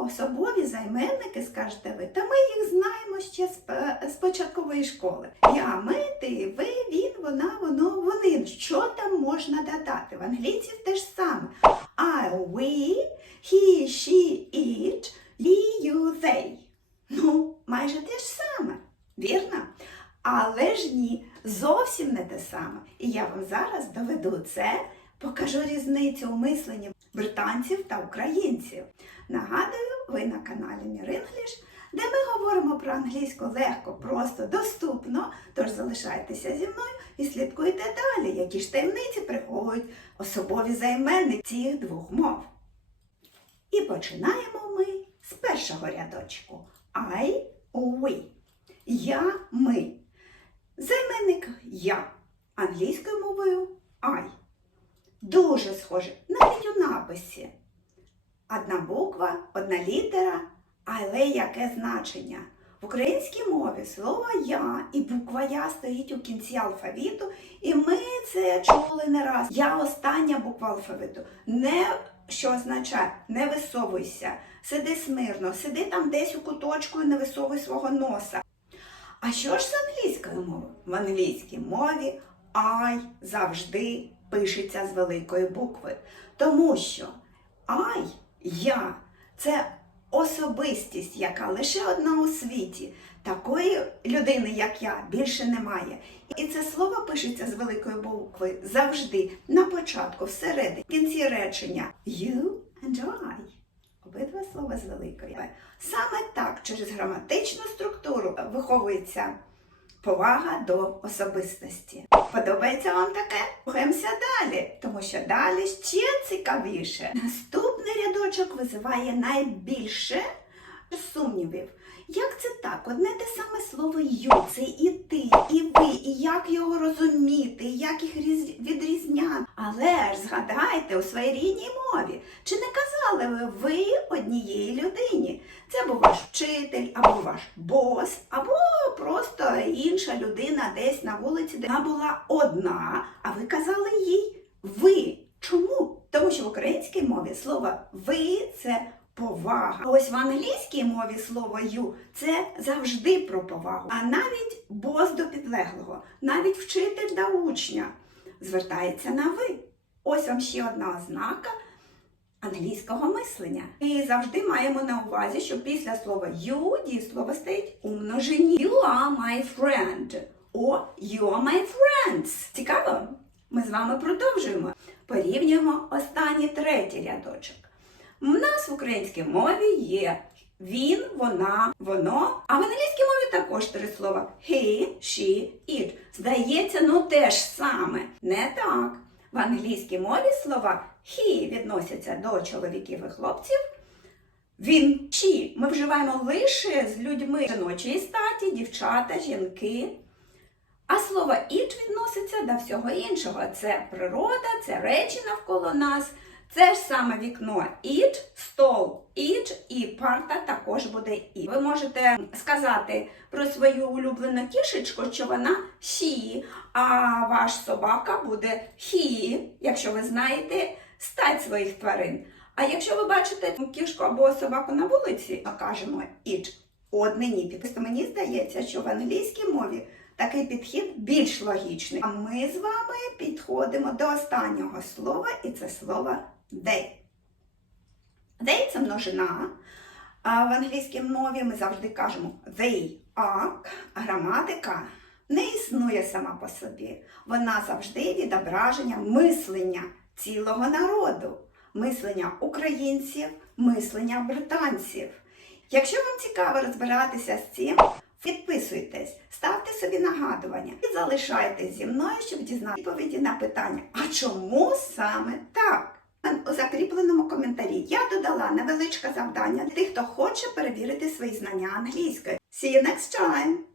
особові займенники, скажете ви, та ми їх знаємо ще з, початкової школи. Я, ми, ти, ви, він, вона, воно, вони. Що там можна додати? В англійців те ж саме. I, we, he, she, it, he, you, they. Ну, майже те ж саме, вірно? Але ж ні, зовсім не те саме. І я вам зараз доведу це, покажу різницю у мисленні британців та українців. Нагадую, ви на каналі Мірингліш, де ми говоримо про англійську легко, просто, доступно. Тож залишайтеся зі мною і слідкуйте далі, які ж таємниці приховують особові займенники цих двох мов. І починаємо ми з першого рядочку. I, we. Я, ми. Займенник я. Англійською мовою I. Дуже схоже, навіть у написі. Одна буква, одна літера, але яке значення? В українській мові слово я і буква Я стоїть у кінці алфавіту, і ми це чули не раз. Я остання буква алфавіту. Не що означає не висовуйся, сиди смирно, сиди там десь у куточку і не висовуй свого носа. А що ж з англійською мовою? В англійській мові I завжди пишеться з великої букви. Тому що I, я, це особистість, яка лише одна у світі. Такої людини, як я, більше немає. І це слово пишеться з великої букви завжди на початку, всередині, в кінці речення you and I. Обидва слова з великої. Саме так через граматичну структуру виховується повага до особистості. Подобається вам таке? Рухаємося далі, тому що далі ще цікавіше. Наступний рядочок визиває найбільше сумнівів. Як це так? Одне те саме слово ю, це і ти, і ви, і як його розуміти, і як їх різ- відрізняти. Але ж згадайте у своїй рідній мові, чи не казали ви ви однієї людині? Це був ваш вчитель, або ваш бос, або просто інша людина десь на вулиці, де вона була одна, а ви казали їй ви. Чому? Тому що в українській мові слово ви це повага. А ось в англійській мові слово you це завжди про повагу. А навіть бос до підлеглого, навіть вчитель до учня звертається на ви. Ось вам ще одна ознака англійського мислення. І завжди маємо на увазі, що після слова you дієслово стоїть у множині. You are my friend. О, you are my friends. Цікаво? Ми з вами продовжуємо. Порівнюємо останній третій рядочок. У нас в українській мові є він, вона, воно, а в англійській мові також три слова he, she, it. Здається, ну те ж саме. Не так. В англійській мові слова he відносяться до чоловіків і хлопців. Він she ми вживаємо лише з людьми жіночої статі, дівчата, жінки. А слово it відноситься до всього іншого. Це природа, це речі навколо нас. Це ж саме вікно it, стол it і парта також буде it. Ви можете сказати про свою улюблену кішечку, що вона she, а ваш собака буде he, якщо ви знаєте стать своїх тварин. А якщо ви бачите кішку або собаку на вулиці, то кажемо it. Однині. Просто мені здається, що в англійській мові такий підхід більш логічний. А ми з вами підходимо до останнього слова, і це слово they. They – це множина. В англійській мові ми завжди кажемо they are. Граматика не існує сама по собі. Вона завжди відображення мислення цілого народу, мислення українців, мислення британців. Якщо вам цікаво розбиратися з цим, підписуйтесь, ставте собі нагадування і залишайтесь зі мною, щоб дізнати відповіді на питання, а чому саме так? Закріпленому коментарі я додала невеличке завдання для тих, хто хоче перевірити свої знання англійської. See you next time!